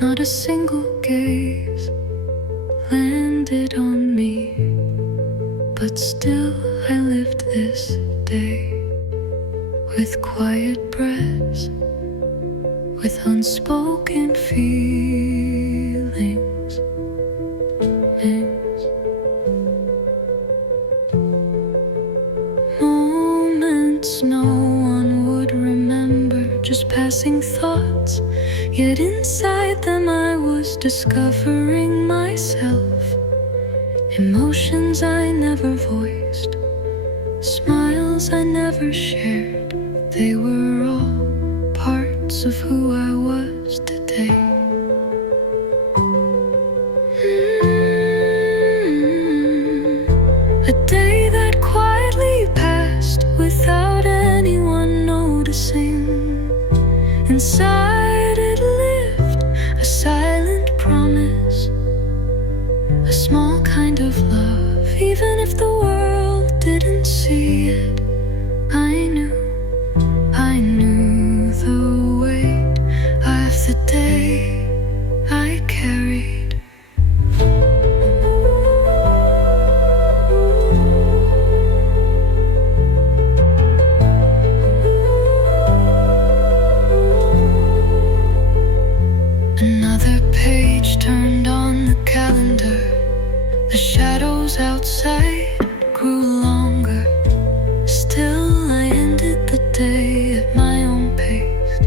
Not a single gaze landed on me, but still I lived this day with quiet breaths, with unspoken feelings. Moments no one would remember, just passing thoughts, yet inside them I was discovering myself. Emotions I never voiced, smiles I never shared, they were all parts of who I was today. A day that quietly passed without anyone noticing. Inside it lived a silent promise, a small kind of love. Even if the world didn't see it, I knew the weight of the day I carried. Another page turned on the calendar. The shadows outside grew longer. Still I ended the day at my own pace,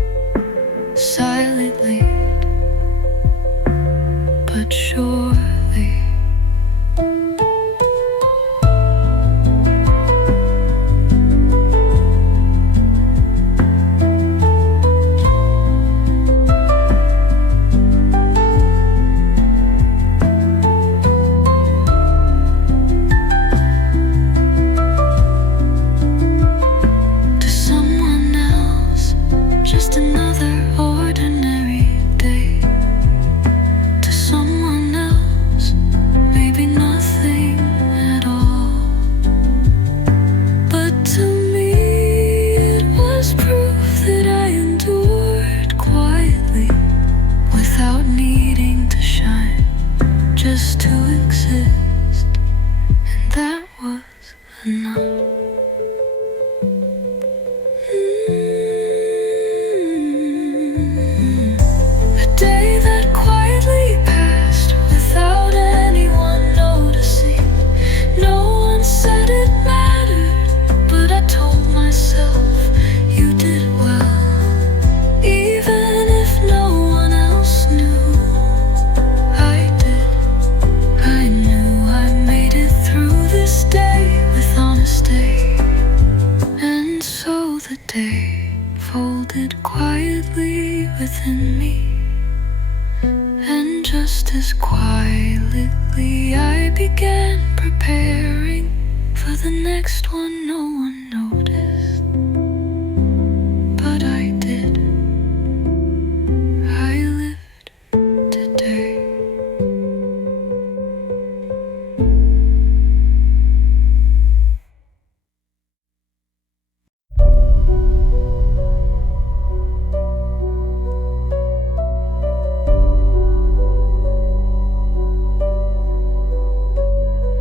silently but surely. To someone else, just another ordinary day. To someone else, maybe nothing at all. But to me, it was proof that I endured quietly, without needing to shine, just to exist. And that was enough. A day that quietly passed without anyone noticing. No one said it mattered, but I told myself you did well. Even if no one else knew, I did. I knew I made it through this day with honesty. And so the day folded quietly within me. And just as quietly I began preparing for the next one. No one noticed, but I did. I lived today.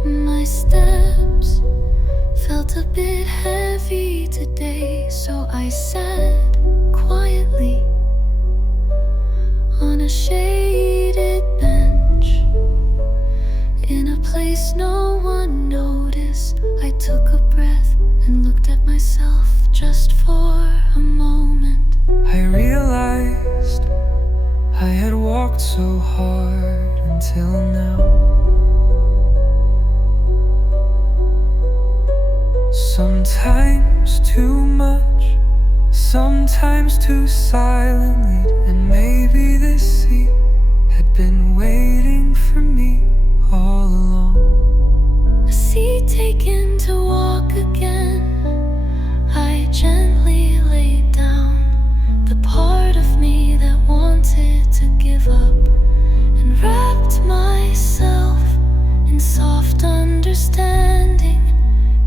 My steps felt a bit heavy today, so I sat quietly on a shaded bench in a place no one noticed. I took a breath and looked at myself just for a moment. I realized I had walked so hard until now. Sometimes too much, sometimes too silently. And maybe this seat had been waiting for me all along. A seat taken to walk again. I gently laid down the part of me that wanted to give up, and wrapped myself in soft understanding.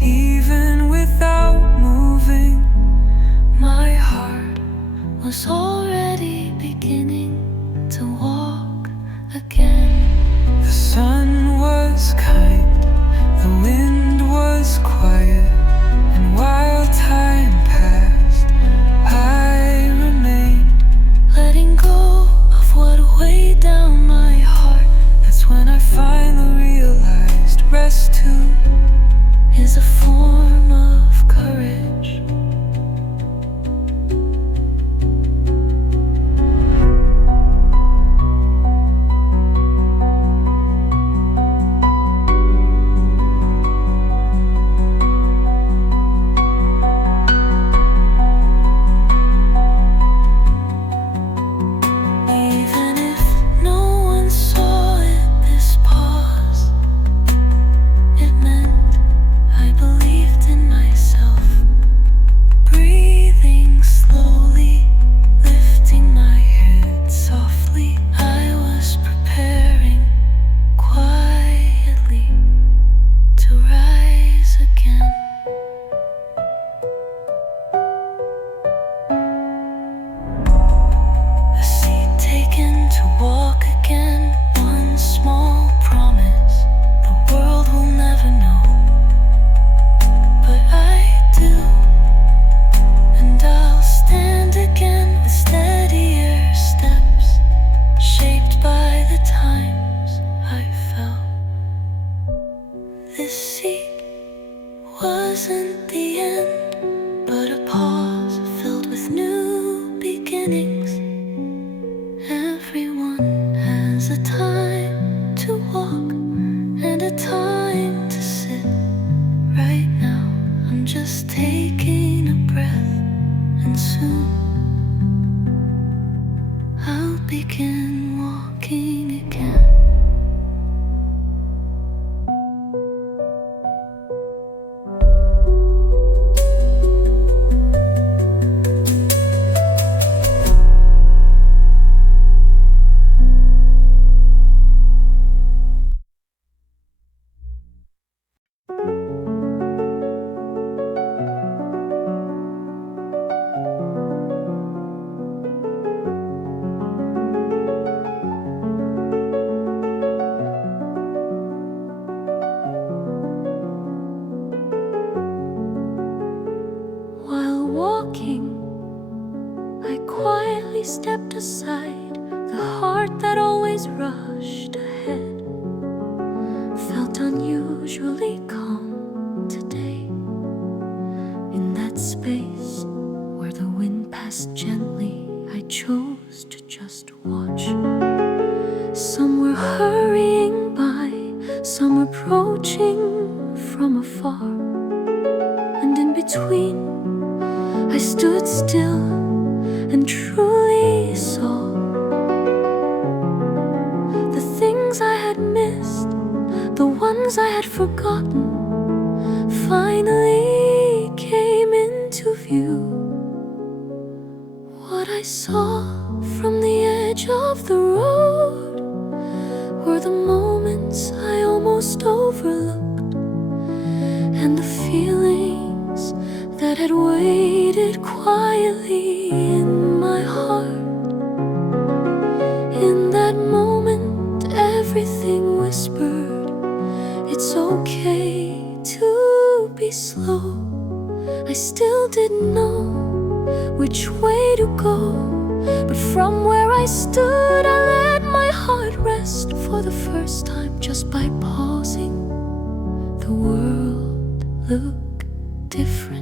Even without moving, My heart was already beginning to walk. begin walking again. I quietly stepped aside. The heart that always rushed ahead felt unusually calm today. In that space where the wind passed gently, I chose to just watch. Some were hurrying by, some approaching from afar, and in between I stood still and truly saw the things I had missed, the ones I had forgotten, finally came into view. What I saw from the edge of the road were the moments I almost overlooked, and the feelings that had waited quietly in my heart. In that moment, everything whispered, it's okay to be slow. I still didn't know which way to go, but from where I stood, I let my heart rest for the first time. Just by pausing, the world looked different.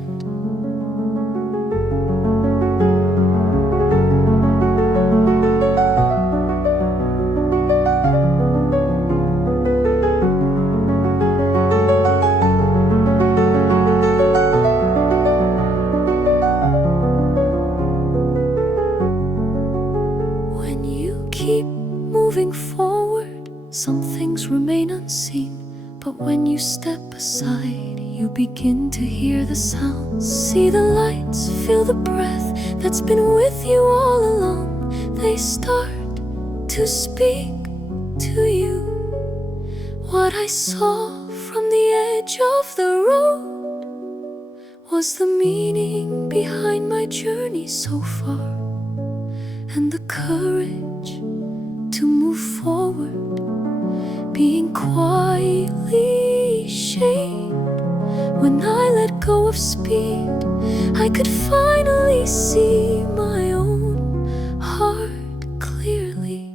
Moving forward, some things remain unseen, but when you step aside, you begin to hear the sounds, see the lights, feel the breath that's been with you all along. They start to speak to you. What I saw from the edge of the road was the meaning behind my journey so far, and the courage to move forward, being quietly shaped. When I let go of speed, I could finally see my own heart clearly.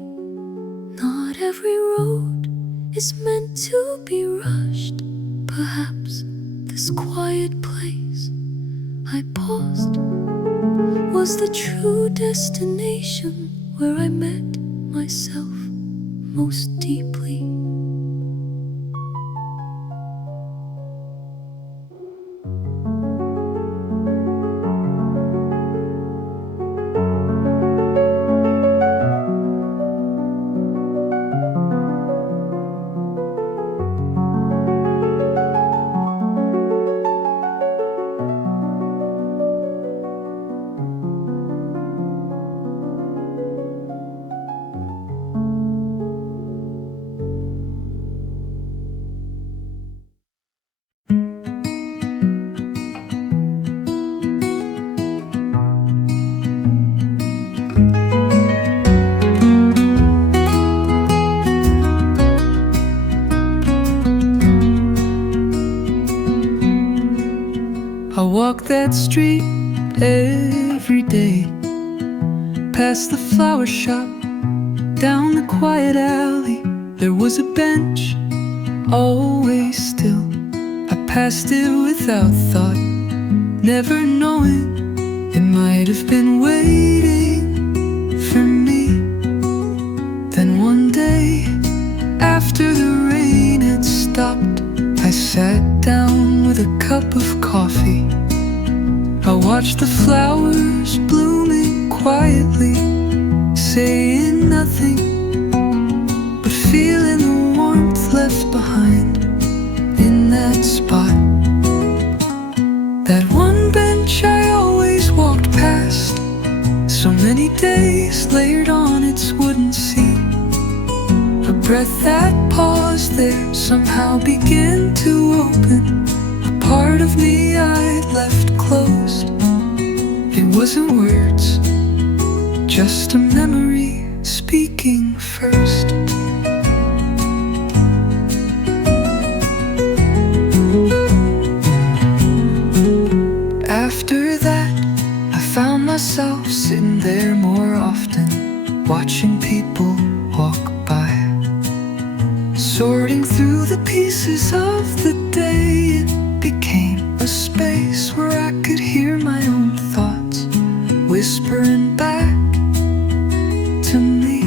Not every road is meant to be rushed. Perhaps this quiet place I paused was the true destination where I met myself most deeply. I walk that street every day, past the flower shop, down the quiet alley. There was a bench, always still. I passed it without thought, never knowing it might have been waiting for me. Then one day, after the rain had stopped, I sat down with a cup of coffee. I watched the flowers blooming quietly, saying nothing, but feeling the warmth left behind in that spot. That one bench I always walked past, so many days layered on its wooden seat. A breath that paused there somehow began to open a part of me I'd left closed. It wasn't words, just a memory speaking first. After that, I found myself sitting there more often, watching people walk by, sorting through the pieces of the day. It became a space where I could hear my own thoughts whispering back to me.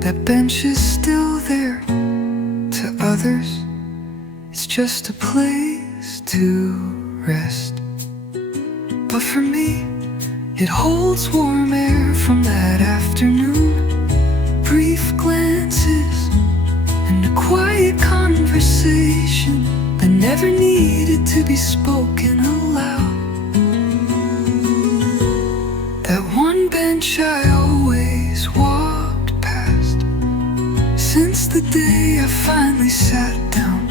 That bench is still there. To others, it's just a place to rest. But for me, it holds warm air from that afternoon, brief glances, and a quiet conversation that never needed to be spoken aloud. That one bench I always walked past, since the day I finally sat down,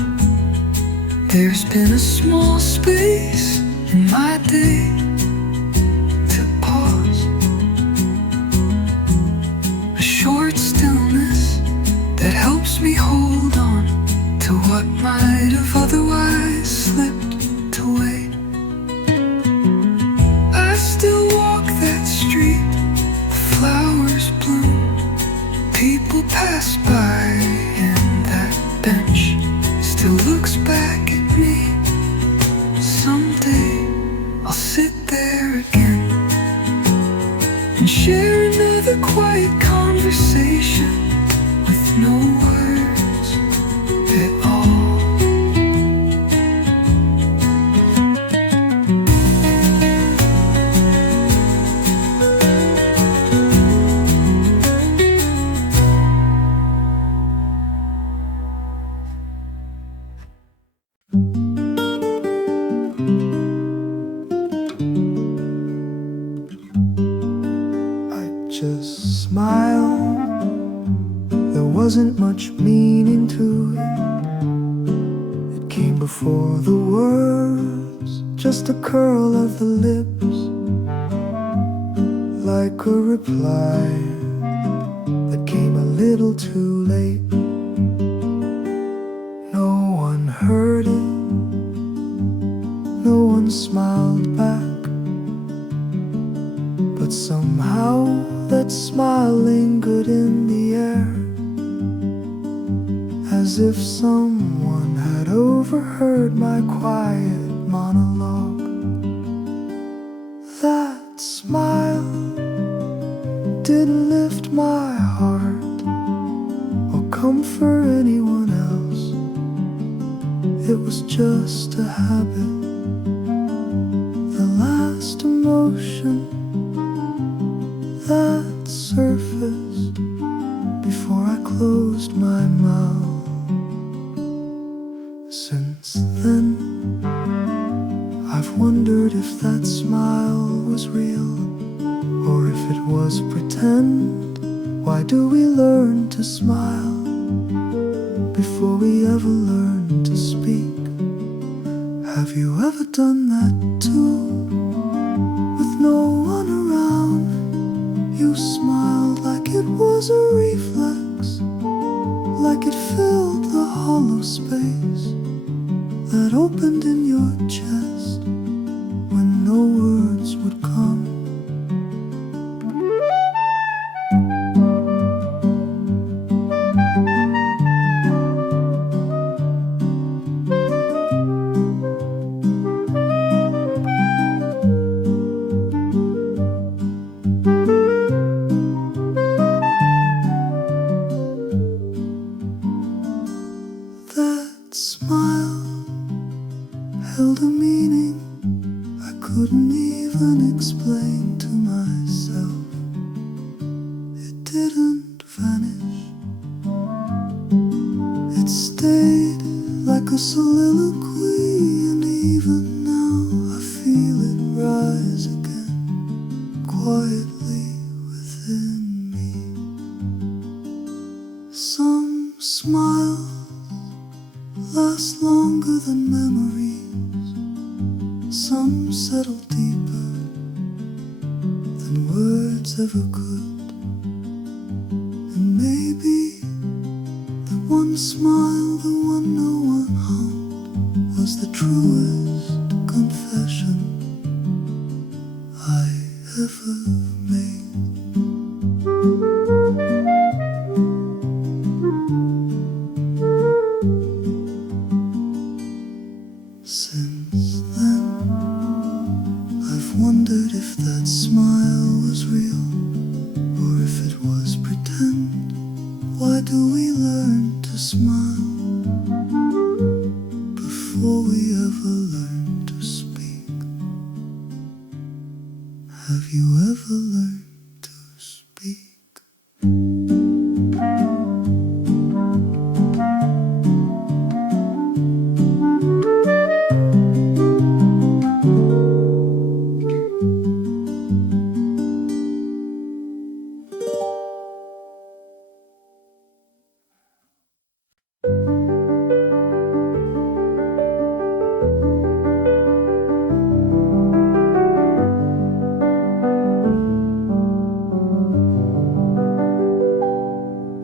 there's been a small space in my day to pause, a short stillness that helps me hold on to what might have otherwise slipped away. I still walk that street, the flowers bloom, people pass by, and that bench still looks back at me. Someday I'll sit there again and share another quiet conversation with no words at all. Just smile. There wasn't much meaning to it. It came before the words, just a curl of the lips, like a reply that came a little too late. No one heard it, no one smiled back, but somehow that smile lingered in the air, as if someone had overheard my quiet monologue. That smile didn't lift my heart or comfort anyone else. It was just a habit, the last emotion that surfaced before I closed my mouth. Since then, I've wondered if that smile was real or if it was pretend. Why do we learn to smile before we ever learn to speak? Have you ever done that too? With no one around, you smiled like it was a reflex, like it filled the hollow space that opened in your chest when no words would come. That smile held a meaning I couldn't even explain to myself. It didn't vanish. It stayed like a soliloquy, and even now I feel it rise again, quietly within me. Some smiles last longer than memories. Some settle deeper than words ever could. And maybe the one smile, the one no one harmed, was the truest confession I ever made. Since then, I've wondered if that smile was real or if it was pretend. Why do we learn to smile before we ever learn to speak? Have you ever learned to speak?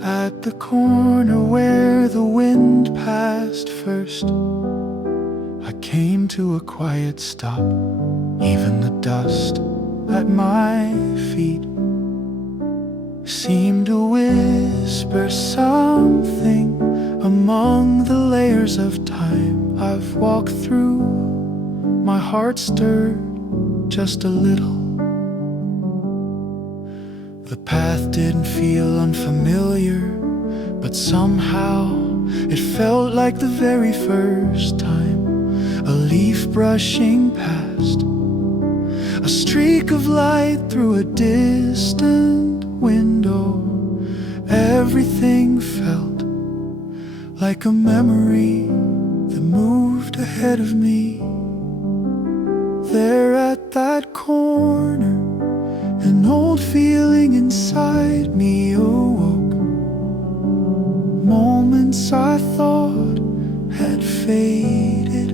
At the corner where the wind passed first, I came to a quiet stop. Even the dust at my feet seemed to whisper something among the layers of time I've walked through. My heart stirred just a little. The path didn't feel unfamiliar, but somehow it felt like the very first time. A leaf brushing past, a streak of light through a distant window. Everything felt like a memory that moved ahead of me. There at that corner, an old feeling inside me awoke. Moments I thought had faded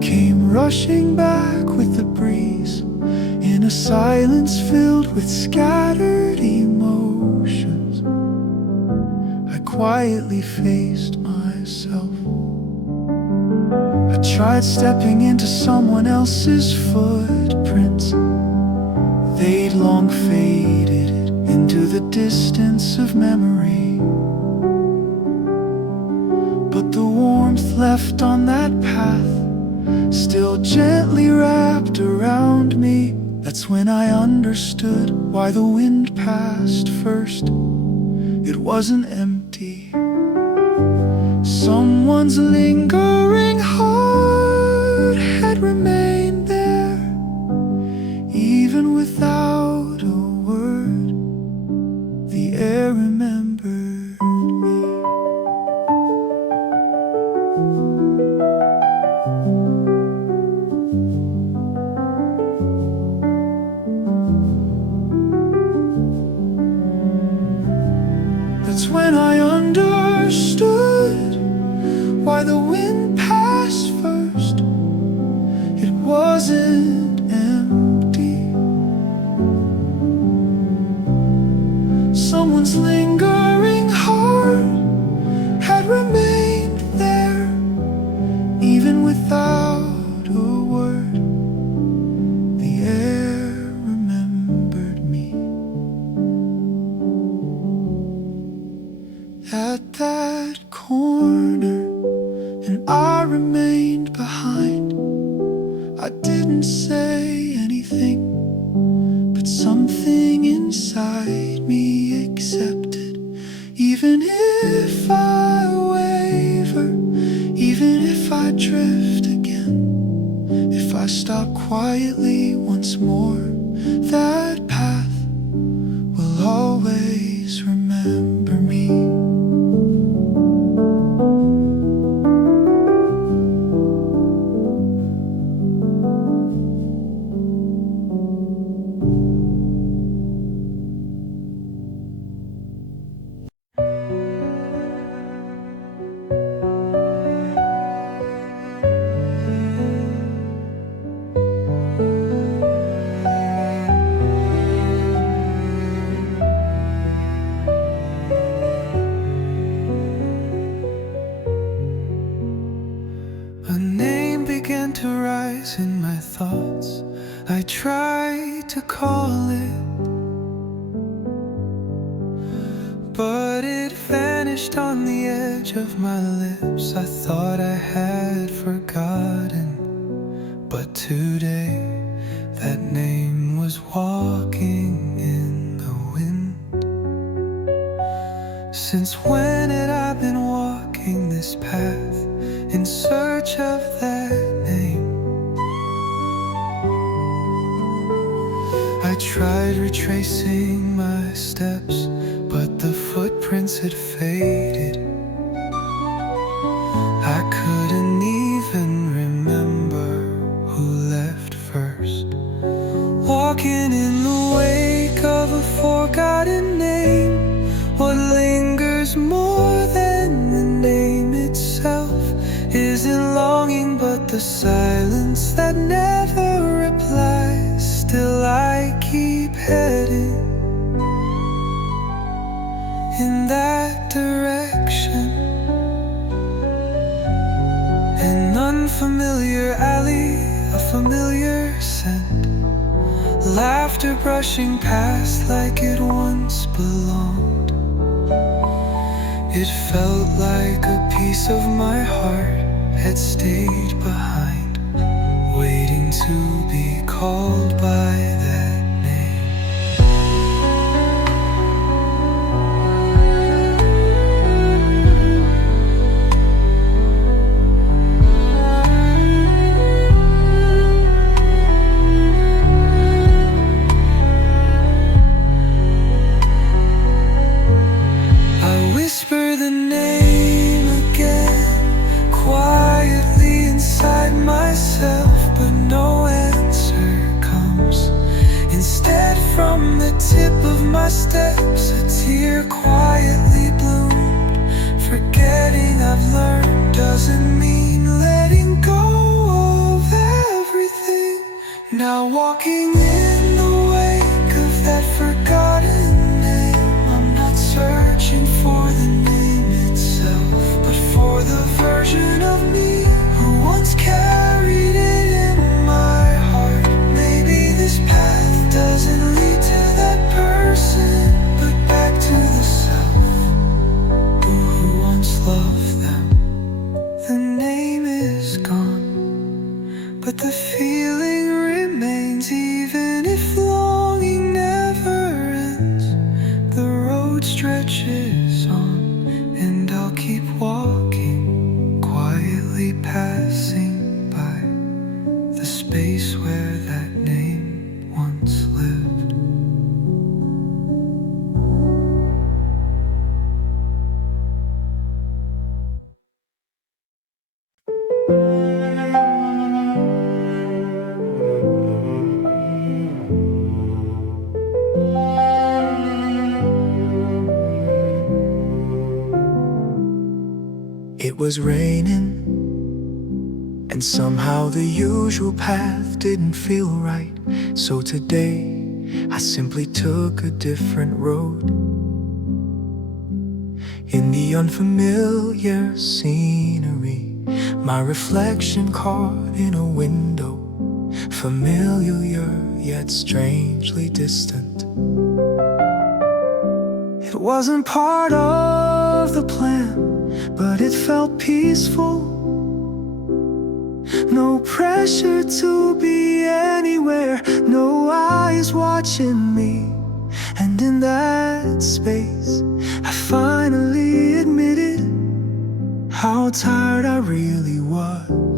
came rushing back with the breeze, in a silence filled with scattered emotions. I quietly faced myself. I tried stepping into someone else's footprints. They'd long faded into the distance of memory, but the warmth left on that path still gently wrapped around me. That's when I understood why the wind passed first. It wasn't empty. Someone's lingering heart had remained there, even without a word. The air remembered me. That's when I understood why the wind passed first. It wasn't empty. Someone's lingering heart had remained there, even without a word. The air remembered me. At that corner, and I remained behind. I didn't say anything, but something inside me accepted. Even if I waver, even if I adrift again. If I stop quietly once more, that path will always remember me. To rise in my thoughts, I tried to call it, but it vanished on the edge of my lips. I thought I had forgotten, but today that name was walking in the wind. Since when had I been walking this path in search of that name? I tried retracing my steps, but the footprints had faded. I couldn't even remember who left first. Walking in the wake of a forgotten name, what lingers more than the name itself isn't longing but the silence that never replies. Still I keep heading in that direction. An unfamiliar alley, a familiar scent, laughter brushing past like it once belonged. It felt like a piece of my heart had stayed behind, waiting to be called by that name. I whisper the name again, quietly inside myself, but no answer comes. Instead, from the tip of my steps, a tear quietly bloomed. Forgetting I've learned doesn't mean letting go of everything. Now walking in the wake of that forgotten name, I'm not searching for the name itself, but for the version of me who once carried it in my heart. Maybe this path doesn't lead to that person, but back to the self who once loved them. The name is gone, but the feeling remains, even if longing never ends. The road stretches on, and I'll keep walking, quietly passing by the space where that name once lived. It was raining, and somehow the usual path didn't feel right. So today I simply took a different road. In the unfamiliar scenery, my reflection caught in a window, familiar yet strangely distant. It wasn't part of the plan, but it felt peaceful. No pressure to be anywhere, no eyes watching me. And in that space, I finally admitted how tired I really was.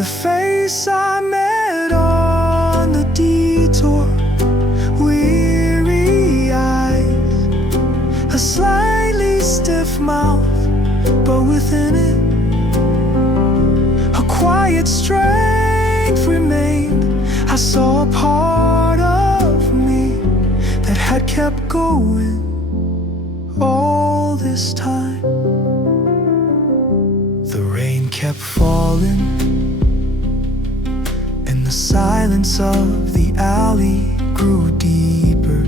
the face I met on the detour. Weary eyes, a slightly stiff mouth, but within it a quiet strength remained. I saw a part of me that had kept going all this time. The rain kept falling, and the silence of the alley grew deeper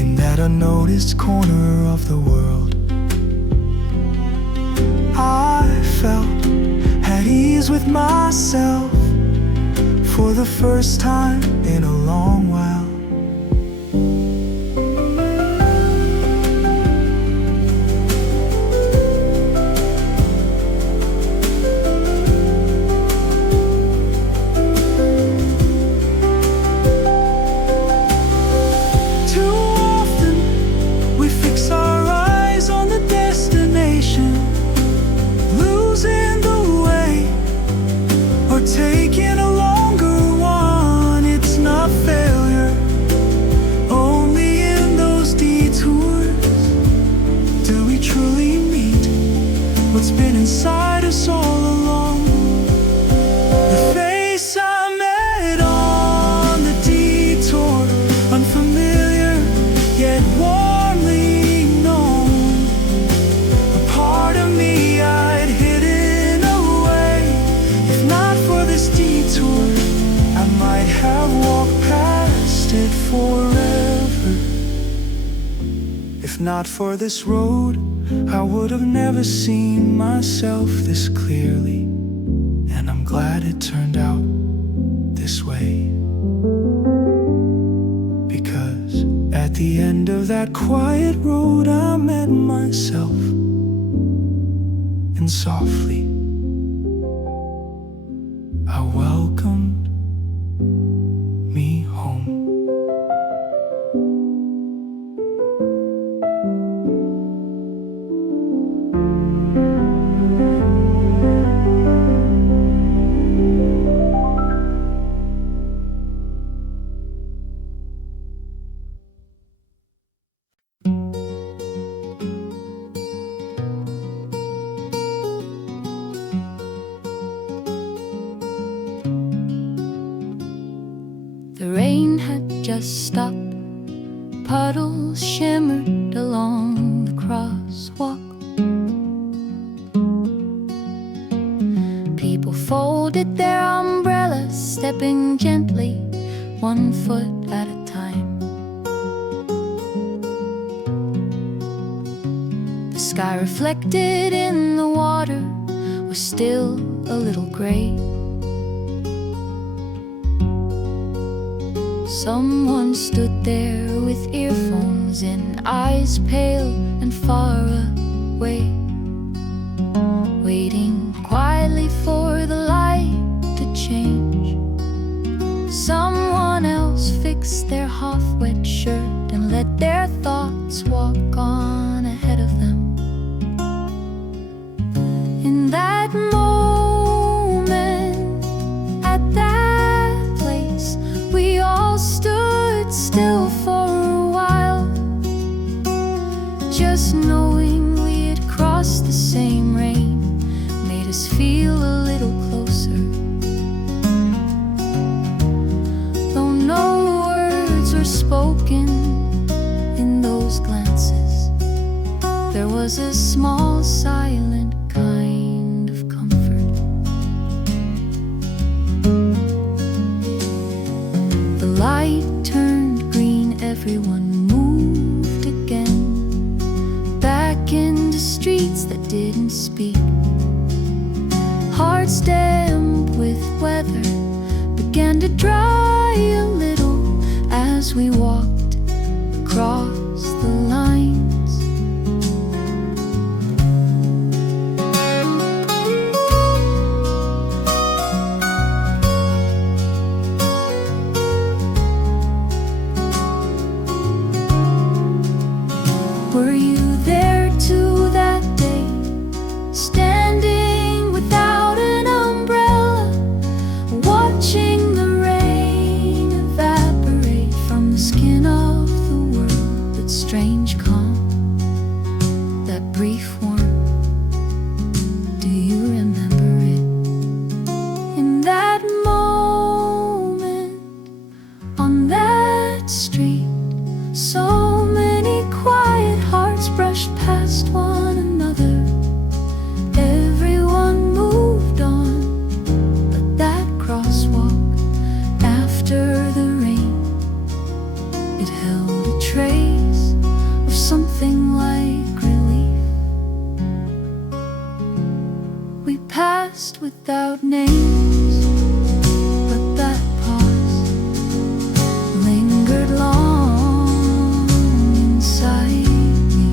in that unnoticed corner of the world. I felt at ease with myself for the first time in a long while. Taking a longer one, it's not failure. Only in those detours do we truly meet what's been inside us all along. The face I met on the detour, unfamiliar yet warmly known. A part of me I'd hidden away. If not for this detour, I might have walked past it forever. If not for this road, I would have never seen myself this clearly. And I'm glad it turned out this way. Because at the end of that quiet road, I met myself. And softly I welcomed me home. The rain had just stopped. Puddles shimmered along the crosswalk. People folded their umbrellas, stepping gently, 1 foot at a time. The sky reflected in the water was still a little gray. Someone stood there with earphones in, eyes pale and far away, waiting quietly for the light to change. Someone else fixed their half-wet shirt and let their thoughts walk on ahead of them. In that moment, at that place, we all stood still for a while, just knowing we had crossed the same rain made us feel a little closer. Though no words were spoken in those glances, there was a small silent kind of comfort. The light turned green, everyone moved again, back into streets that didn't speak. Hearts damp with weather began to dry a little as we walked across the lines. Were you there too that day, standing without an umbrella, lost without names, but that pause lingered long inside me.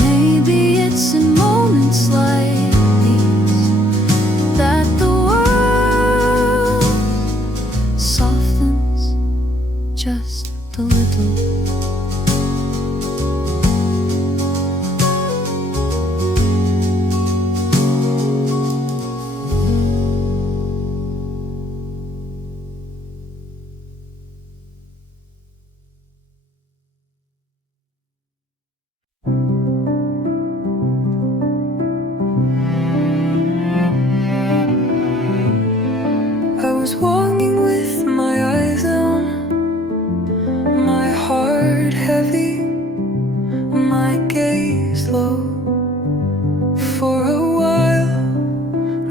Maybe it's in moments like these that the world softens just a little. I was walking with my eyes on, my heart heavy, my gaze low. For a while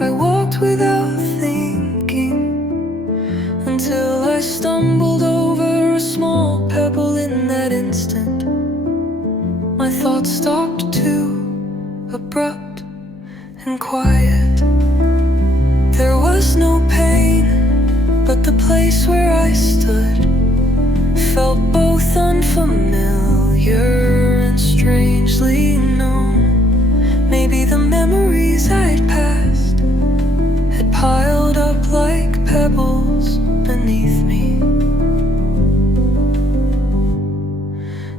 I walked without thinking, until I stumbled over a small pebble. In that instant my thoughts stopped too, abrupt and quiet. There was no pain, but the place where I stood felt both unfamiliar and strangely known. Maybe the memories I'd passed had piled up like pebbles beneath me.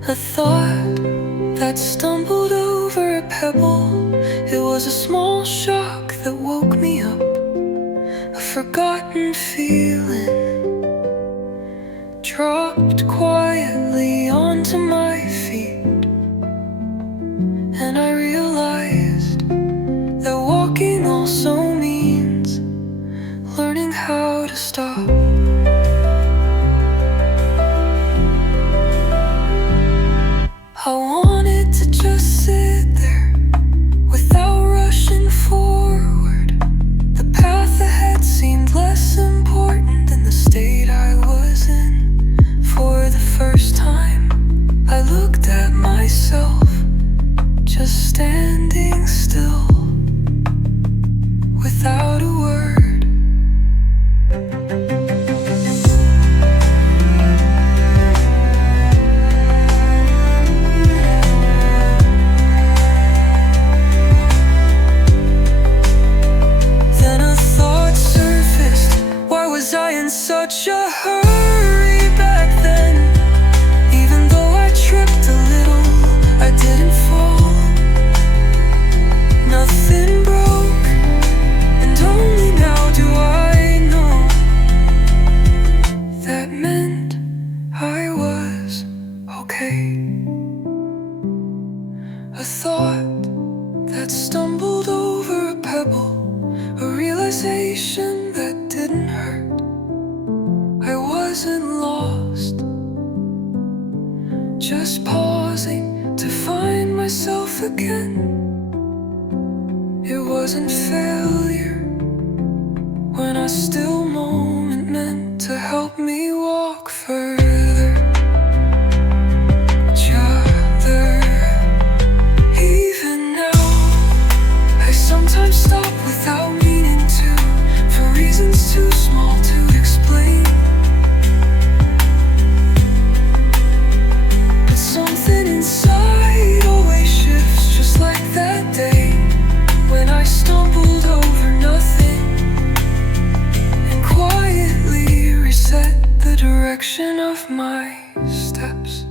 A thought that stumbled over a pebble. It was a small shock that woke me up, a forgotten feeling dropped quietly onto my feet. And I realized that walking also means learning how to stop. I wanted to just sit there without rushing forward. The path ahead seemed less important than the state I was in. For the first time I looked at myself, just standing still without a word. Then a thought surfaced. Why was I in such a hurry back then? Even though I tripped a little, I didn't fall. Nothing broke, and only now do I know that meant I was okay. A thought that stumbled over a pebble, a realization that didn't hurt. I wasn't lost, just pausing to find myself again. It wasn't failure when a still moment meant to help me walk further. Each other. Even now I sometimes stop without meaning to, for reasons too small to explain. But something inside always shifts, just like that day when I stumbled over nothing and quietly reset the direction of my steps.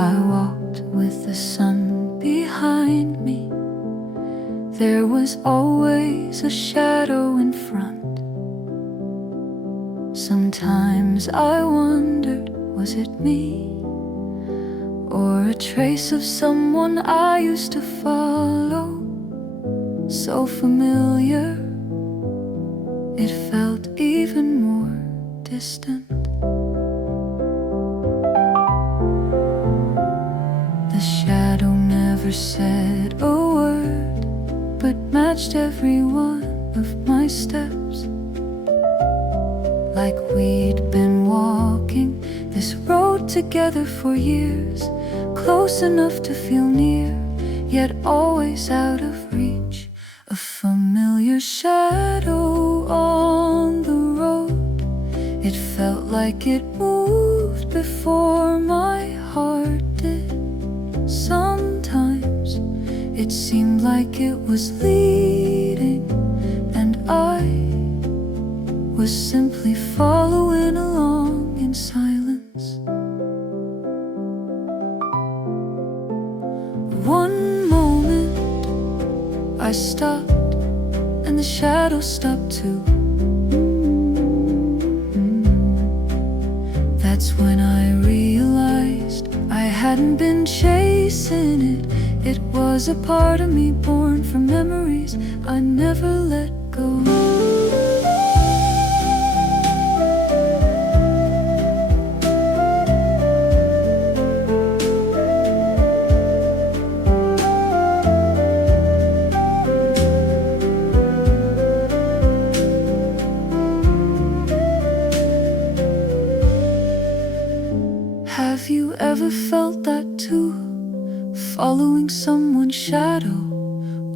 I walked with the sun behind me. There was always a shadow in front. Sometimes I wondered, was it me? Or a trace of someone I used to follow? So familiar, it felt even more distant. The shadow never said a word, but matched every one of my steps. Like we'd been walking this road together for years, close enough to feel near, yet always out of reach. A familiar shadow on the road, it felt like it moved before my heart did. Sometimes it seemed like it was leading, and I was simply following along in silence. One moment I stopped, and the shadow stopped too. That's when I realized I hadn't been chasing it. It was a part of me born from memories I never let go. Have you ever felt that too? Following someone's shadow,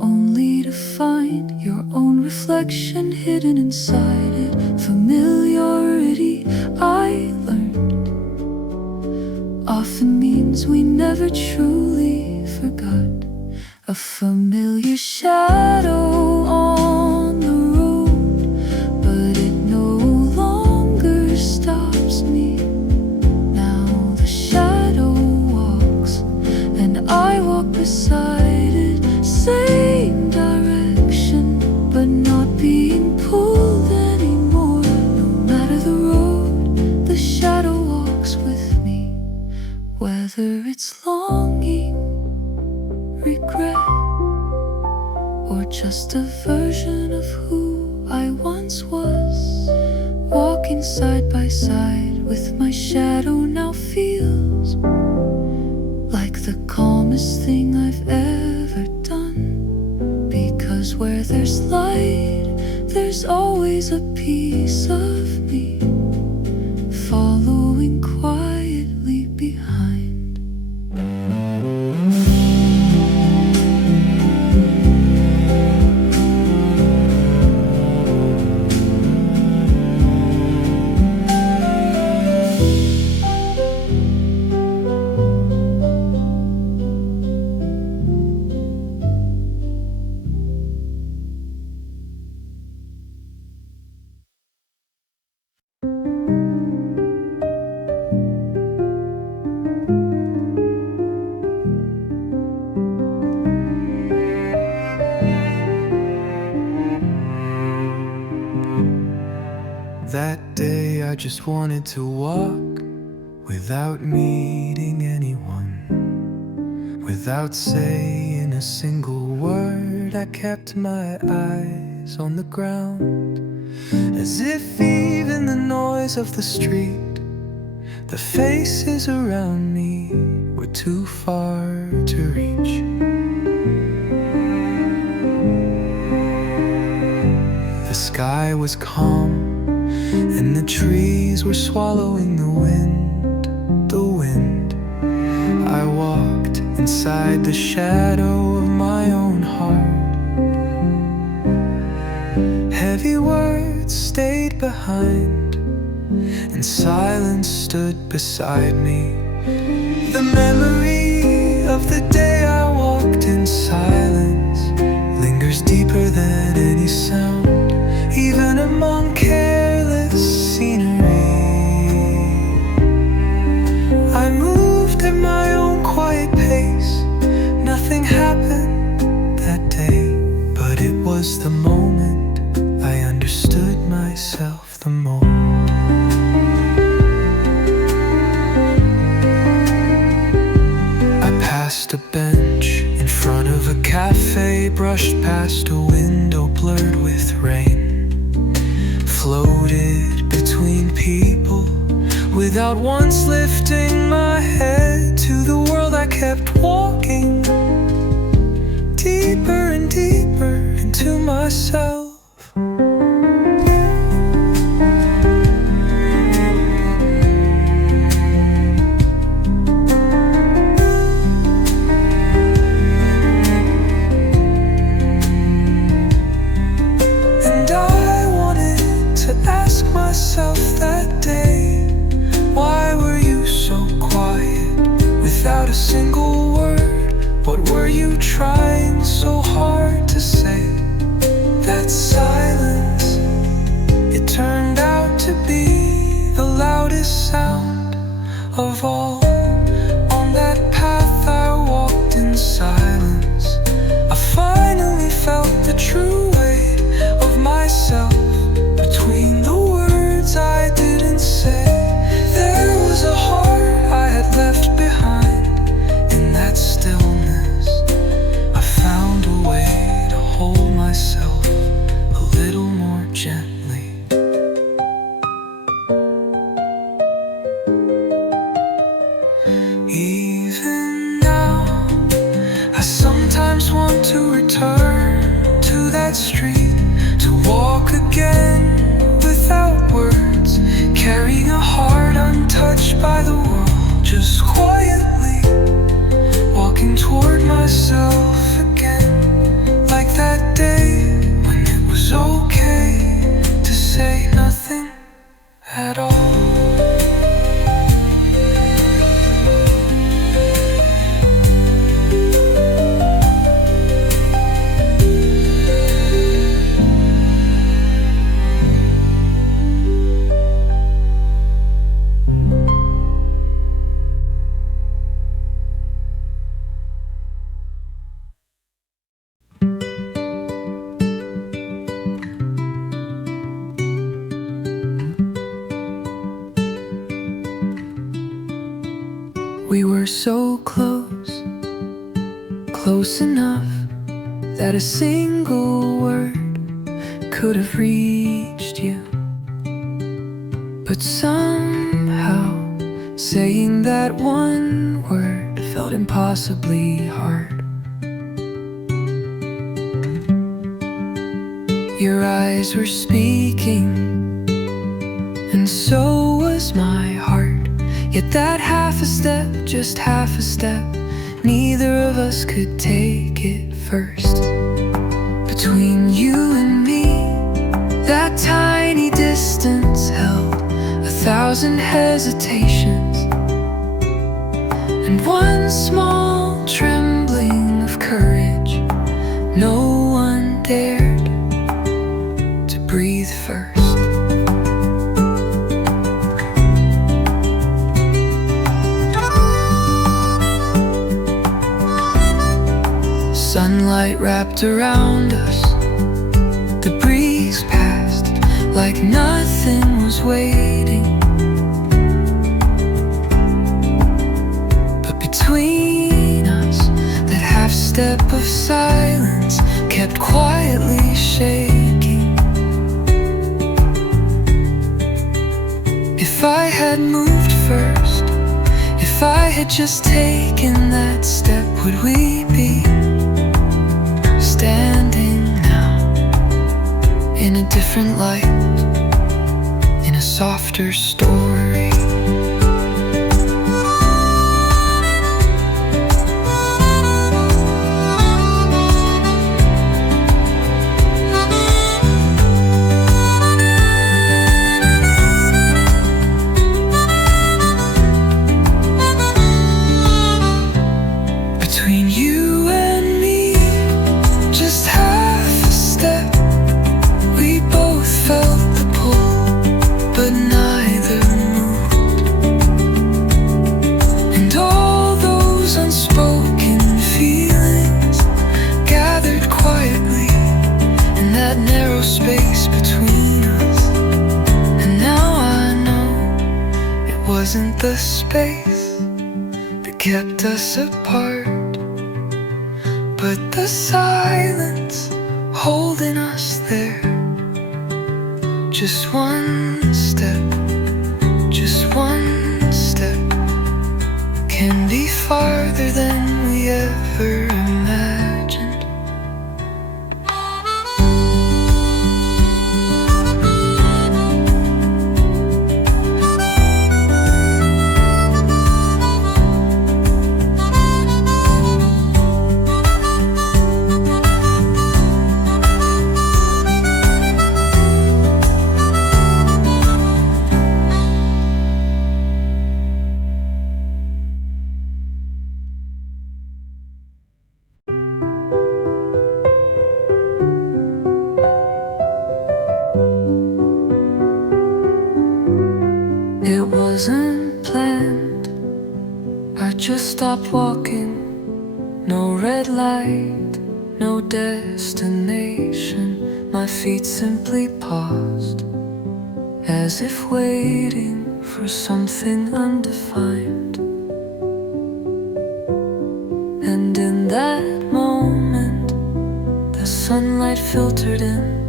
only to find your own reflection hidden inside it. Familiarity, I learned, often means we never truly forgot. A familiar shadow on the road, but it no longer stops me. I walk beside it, same direction, but not being pulled anymore. No matter the road, the shadow walks with me. Whether it's longing, regret, or just a version of who I once was, walking side by side with my shadow now feels like the calmest thing I've ever done. Because where there's light, there's always a piece of me following quietly behind. That day I just wanted to walk without meeting anyone, without saying a single word. I kept my eyes on the ground, as if even the noise of the street, the faces around me, were too far to reach. The sky was calm, and the trees were swallowing the wind, the wind. I walked inside the shadow of my own heart. Heavy words stayed behind, and silence stood beside me. The memory of the day I walked in silence lingers deeper than any sound, even among careless scenery. I moved at my own quiet pace. Nothing happened that day, but it was the moment I understood myself the most. I passed a bench in front of a cafe, brushed past a window blurred with rain, floated between people without once lifting my head to the world. I kept walking deeper and deeper to myself. And I wanted to ask myself that day, why were you so quiet without a single word? What were you trying so hard to say? That silence, it turned out to be the loudest sound of all. On that path I walked in silence. I finally felt the true weight of myself between the words I didn't say. There was a heart I had left behind. In that stillness, I found a way to hold myself a little more gently. Even now, I sometimes want to return to that street, to walk again without words, carrying a heart untouched by the world, just quietly walking toward myself again, like that day when it was okay to say nothing at all. We were so close, close enough that a single word could have reached you. But somehow, saying that one word felt impossibly hard. Your eyes were speaking, and so was my heart. Yet that half a step, just half a step, neither of us could take it first. Between you and me, that tiny distance held 1,000 hesitations, and one small trembling of courage. No one dared to breathe first. Sunlight wrapped around us, the breeze passed like nothing was waiting. But between us, that half step of silence kept quietly shaking. If I had moved first, if I had just taken that step, would we be standing now in a different light, in a softer story? Between you and me, just half a step, we both felt the pull, but neither moved. And all those unspoken feelings gathered quietly in that narrow space between us. And now I know it wasn't the space that kept us apart, but the silence holding us there. Just one step, just one step can be farther than we ever imagined. stop walking. No red light, no destination. My feet simply paused, as if waiting for something undefined. And in that moment, the sunlight filtered in.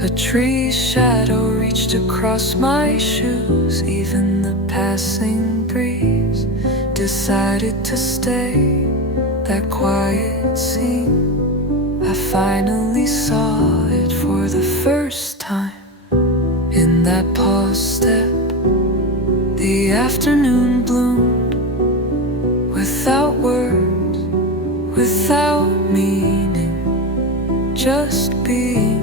A tree's shadow reached across my shoes. Even the passing breeze decided to stay. That quiet scene, I finally saw it for the first time. In that pause step, the afternoon bloomed. Without words, without meaning, just being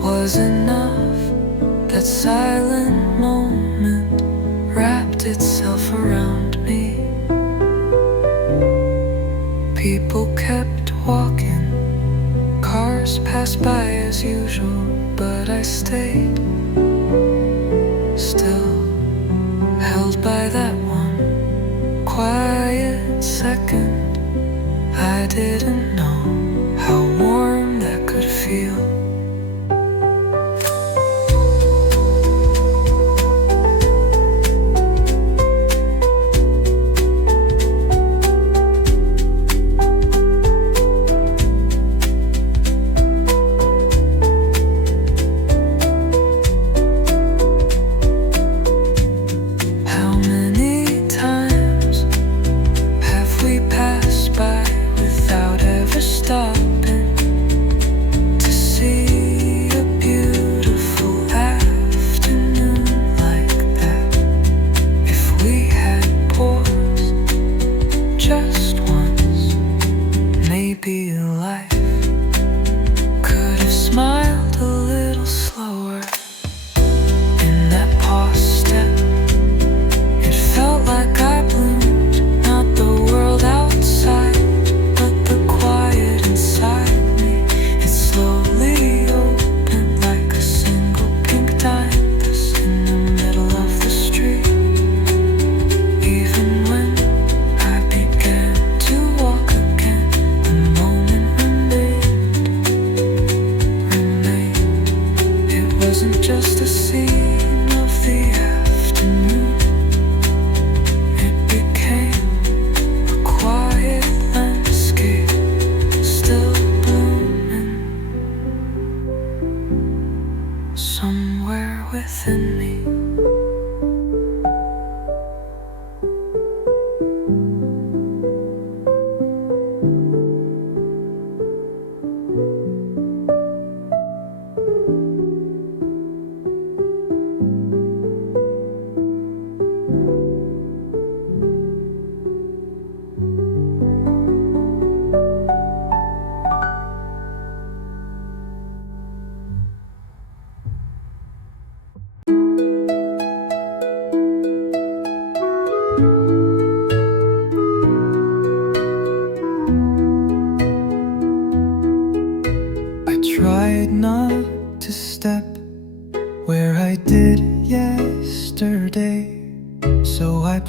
was enough. That silent moment wrapped itself around me. People kept walking, cars passed by as usual, but I stayed still, held by that one quiet second. I didn't know how warm that could feel.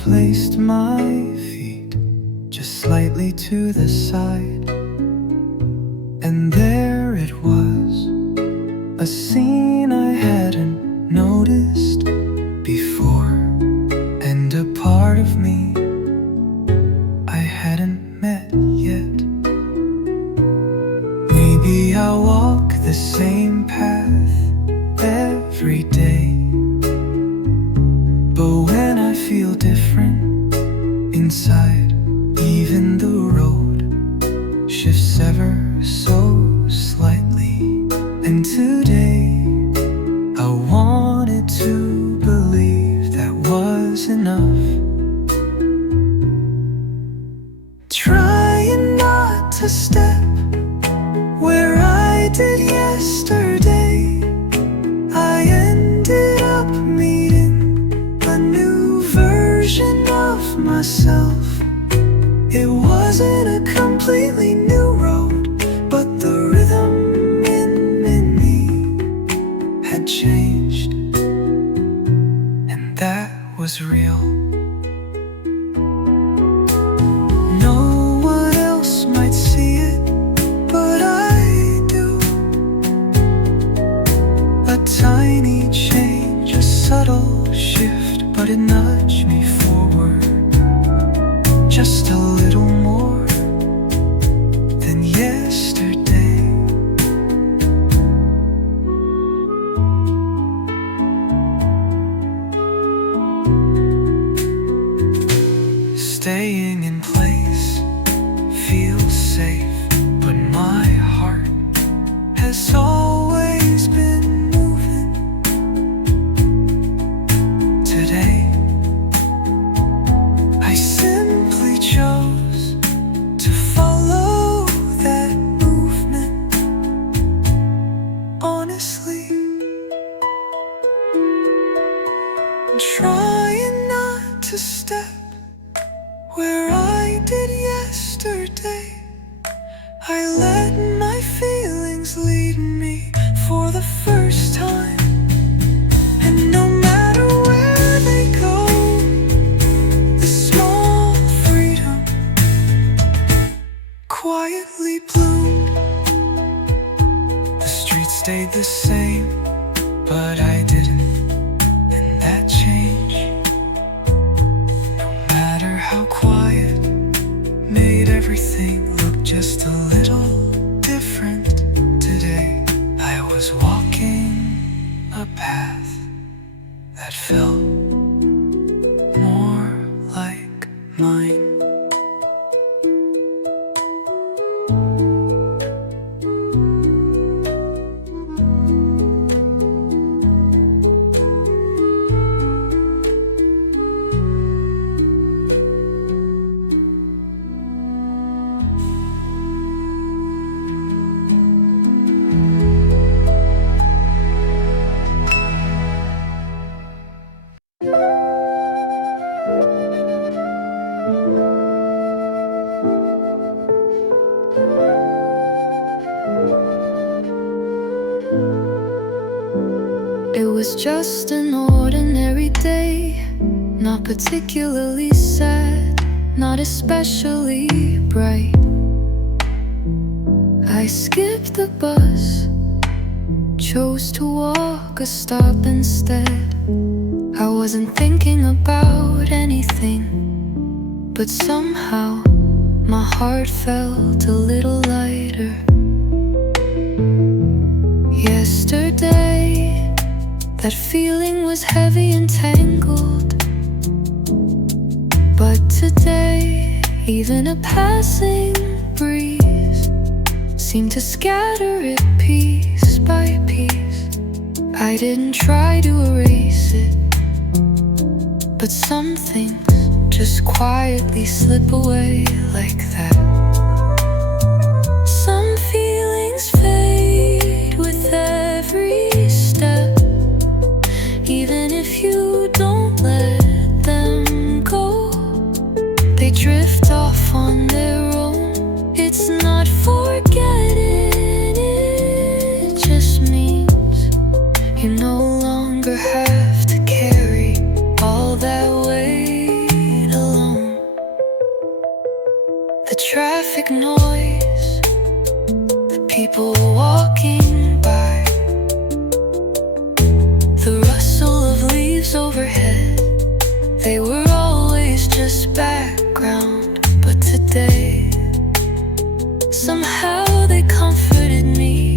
Placed my feet just slightly to the side, and there it was, a scene I hadn't noticed before, and a part of me I hadn't met yet. Maybe I'll walk the same path every day, but when I feel different inside, even the road shifts ever so slightly. And today I wanted to believe that was enough. Trying not to step where I did yesterday, I ended up meeting a new version of myself. It wasn't a completely new road, but the rhythm in me had changed, and that was real. first time. And no matter where they go, the small freedom quietly bloomed. The streets stayed the same, but I didn't, and that changed. No matter how quiet, made everything look just a little different today. I was walking a path that felt more like mine. It was just an ordinary day, not particularly sad, not especially bright. I skipped the bus, chose to walk a stop instead. I wasn't thinking about anything, but somehow my heart felt a little lighter. Yesterday, that feeling was heavy and tangled, but today, even a passing breeze seemed to scatter it piece by piece. I didn't try to erase it, but some things just quietly slip away like that. Some feelings fade with every step, even if you don't let them go. They drift off on their own. It's not forgetting, it just means you no longer have to carry all that weight alone. The traffic noise, the people walking by, the rustle of leaves overhead, they were always just background. But today, somehow they comforted me.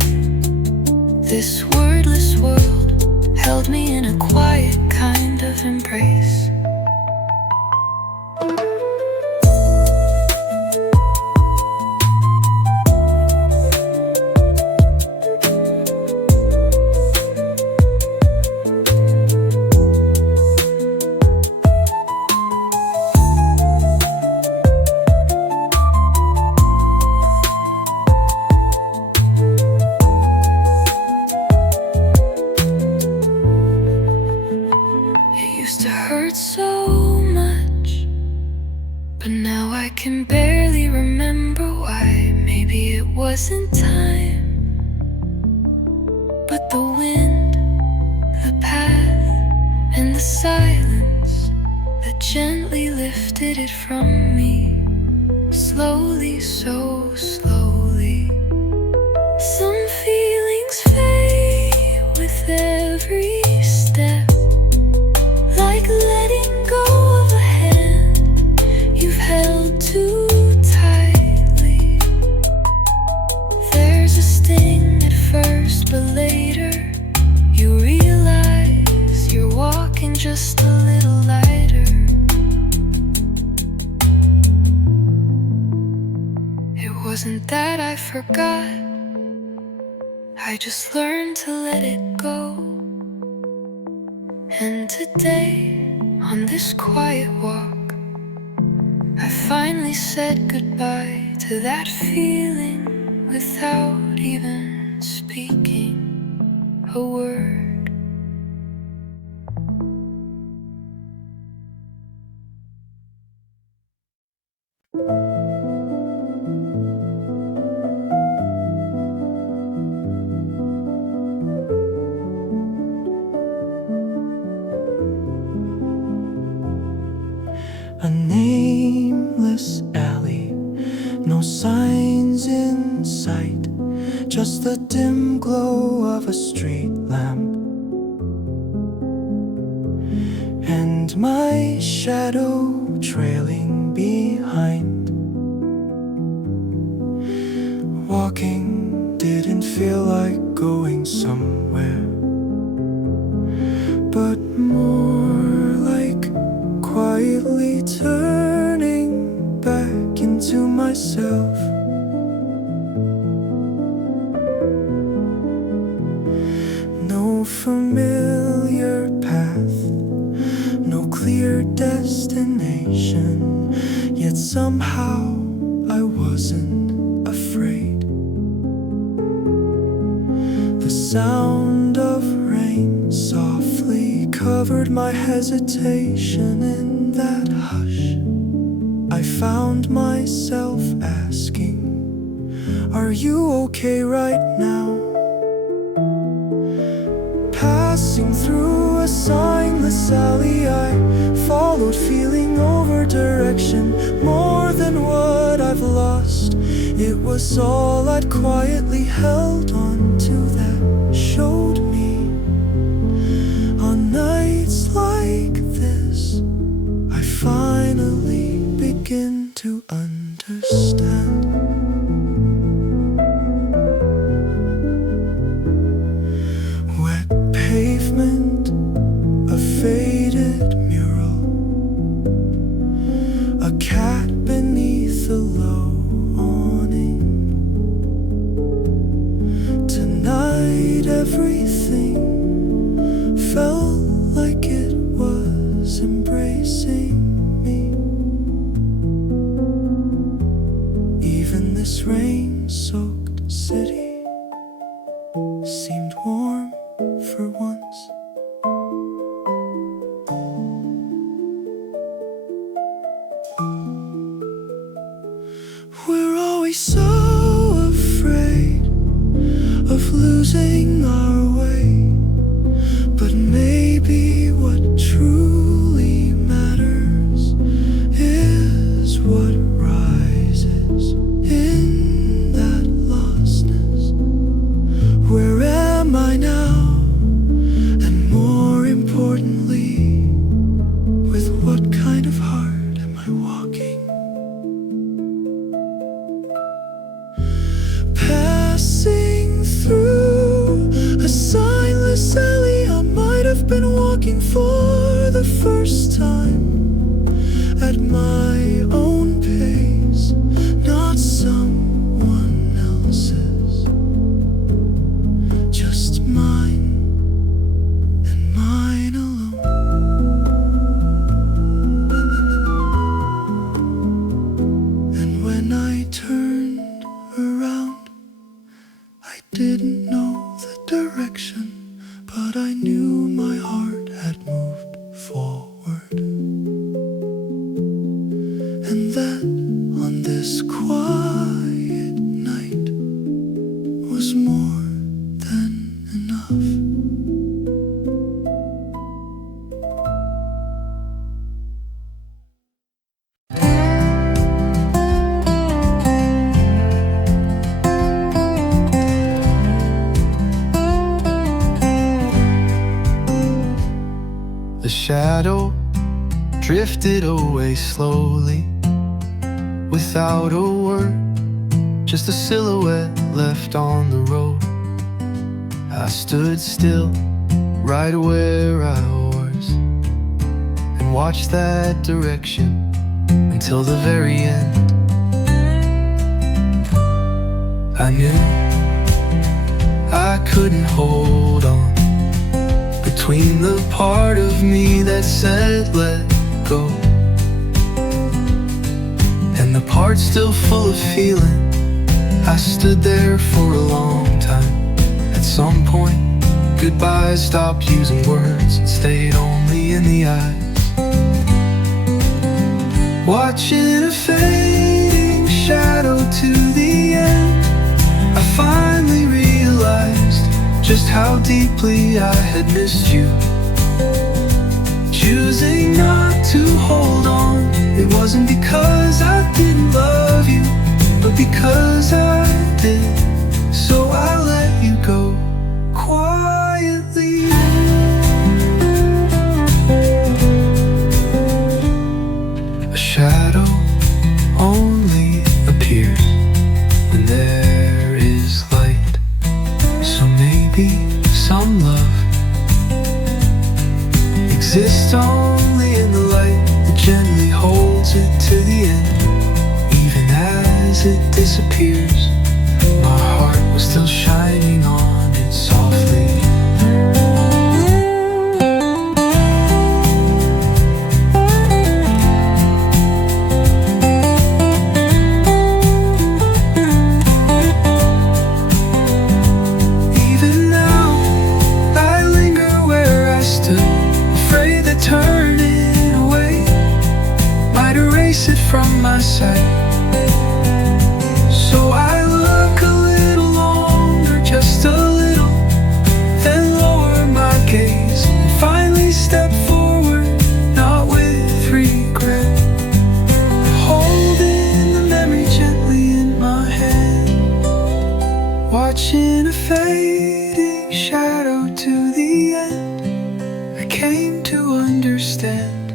This wordless world held me in a quiet kind of embrace. Can barely remember why. Maybe it wasn't time, but the wind, the path, and the silence that gently lifted it from me. Slowly, so slowly. Some feelings fade with every step, like letting go of a hand you've held too tightly. There's a sting at first, but later you realize you're walking just a little lighter. It wasn't that I forgot, I just learned to let it go. And today, on this quiet walk, I finally said goodbye to that feeling without even speaking a word. just the dim glow of a street lamp, and my shadow trailing behind. Walking didn't feel like going somewhere, but more like quietly turning back into myself. No familiar path, no clear destination, yet somehow I wasn't afraid. The sound of rain softly covered my hesitation. In that hush, I found myself asking, are you okay right now? Passing through a signless alley, I followed, feeling over direction more than what I've lost. It was all I'd quietly held on to that showed me. On nights like this, I finally begin to understand. Wet pavement, a faded mural, a cat beneath a low awning. Tonight everything felt like it was embracing me. Even this rain-soaked city seemed warm for once. We're always so afraid of losing our way, but maybe what truly matters is what rises in that lostness. Where am I now? And more importantly, with what kind of heart am I walking? Passing through a signless alley, I might have been walking for the first time at my own pace, not someone else's, just mine and mine alone. And when I turned around, I didn't know the direction, but I knew my heart had moved forward, and that on this quiet night was more than enough. The shadow drifted away slowly, without a word, just a silhouette left on the road. I stood still right where I was and watched that direction until the very end. I knew I couldn't hold on between the part of me that said let go and the part still full of feeling. I stood there for a long time. At some point, goodbye stopped using words and stayed only in the eyes. Watching a fading shadow to the end, I finally realized just how deeply I had missed you. Choosing not to hold on, it wasn't because I didn't love you, but because I did. So I some love exists only in the light that gently holds it to the end. Even as it disappears, my heart was still shining on it softly. Even now, I linger where I stood, afraid that turning away might erase it from my sight. So I look a little longer, just a little, then lower my gaze and finally step forward, not with regret, holding the memory gently in my hand, watching a fading shadow to the end. I came to understand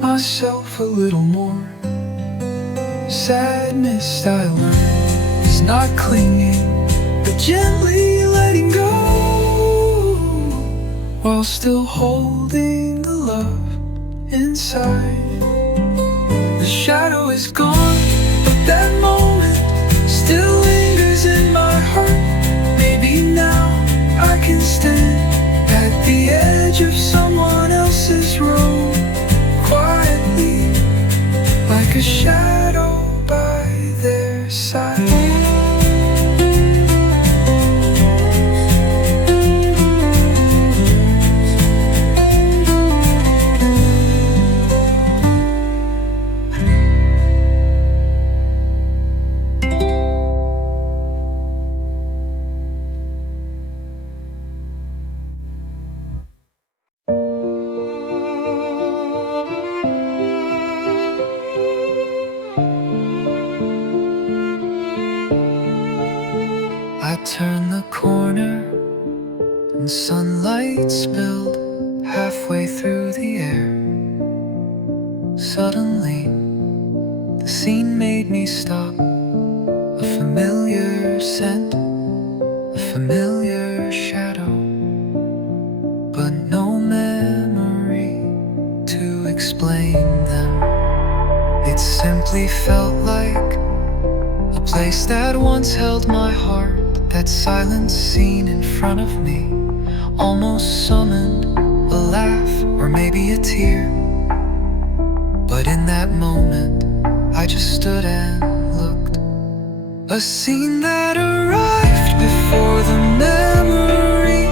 myself a little more. Sadness, I learned, is not clinging, but gently letting go, while still holding the love inside. The shadow is gone, but that moment still lingers in my heart. Maybe now I can stand at the edge of someone else's road, quietly, like a shadow by their side. I turned the corner and sunlight spilled halfway through the air. Suddenly, the scene made me stop. A familiar scent, a familiar shadow, but no memory to explain them. It simply felt like a place that once held my heart. That silent scene in front of me almost summoned a laugh or maybe a tear. But in that moment, I just stood and looked. A scene that arrived before the memory.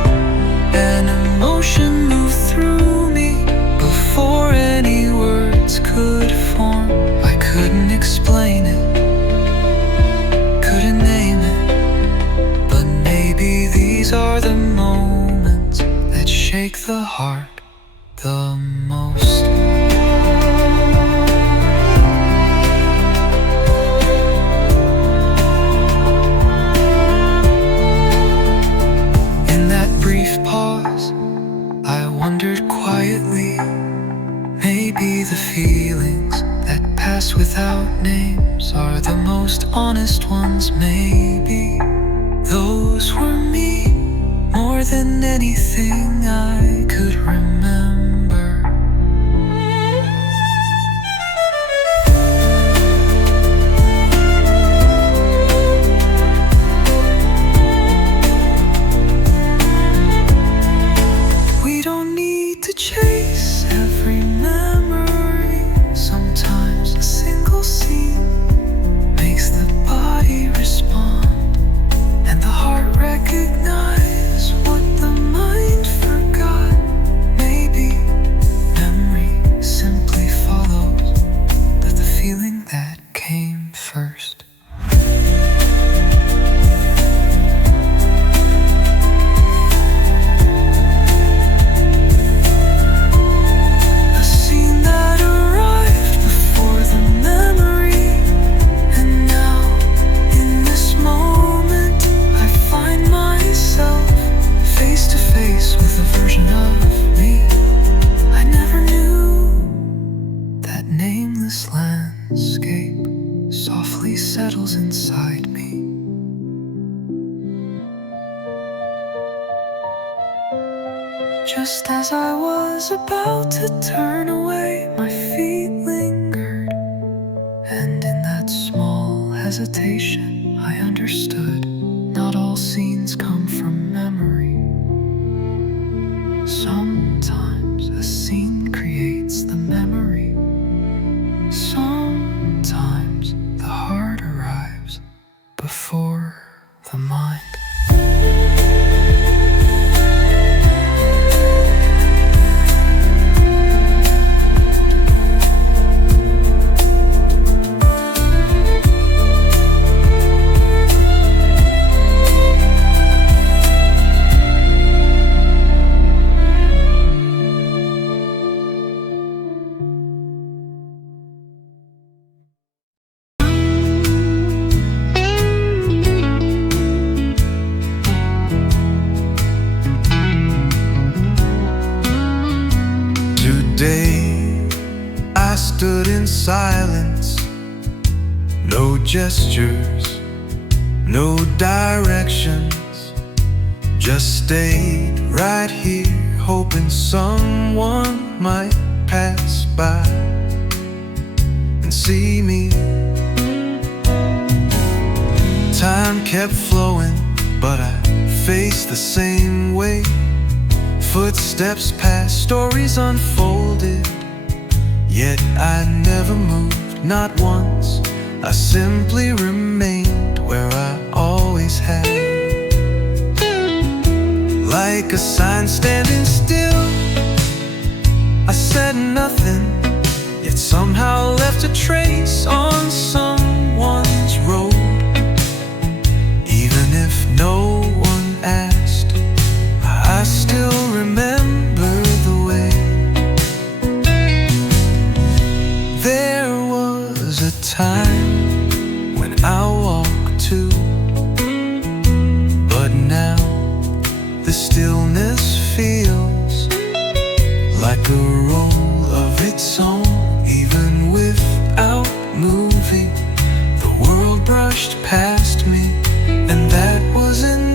An emotion moved through me before any words could form. I couldn't explain it, couldn't name it. Maybe these are the moments that shake the heart the most. In that brief pause, I wondered quietly, maybe the feelings that pass without names are the most honest ones. Maybe those were me, more than anything I could remember. We don't need to chase every memory. Sometimes a single scene makes the body respond, and the heart recognize what the mind forgot. Maybe Just as I was about to turn away, my feet lingered, and in that small hesitation I understood not all scenes come from memory. Sometimes a scene creates the memory. Sometimes the heart arrives before the mind. Today I stood in silence, no gestures, no directions, just stayed right here, hoping someone might pass by and see me. Time kept flowing, but I faced the same way. Footsteps passed, stories unfolded, yet I never moved, not once. I simply remained where I always had. Like a sign standing still, I said nothing, yet somehow left a trace on someone's road. Even if no one asked, I still remember the way. There was a time when I walked too, but now the stillness feels like a role of its own. Even without moving, the world brushed past me, and that was enough.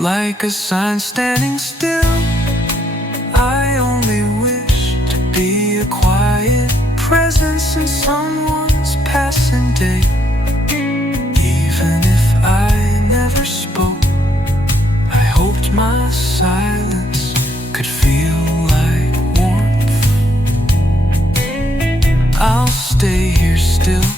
Like a sign standing still, I only wish to be a quiet presence in someone's passing day. Even if I never spoke, I hoped my silence could feel like warmth. I'll stay here still,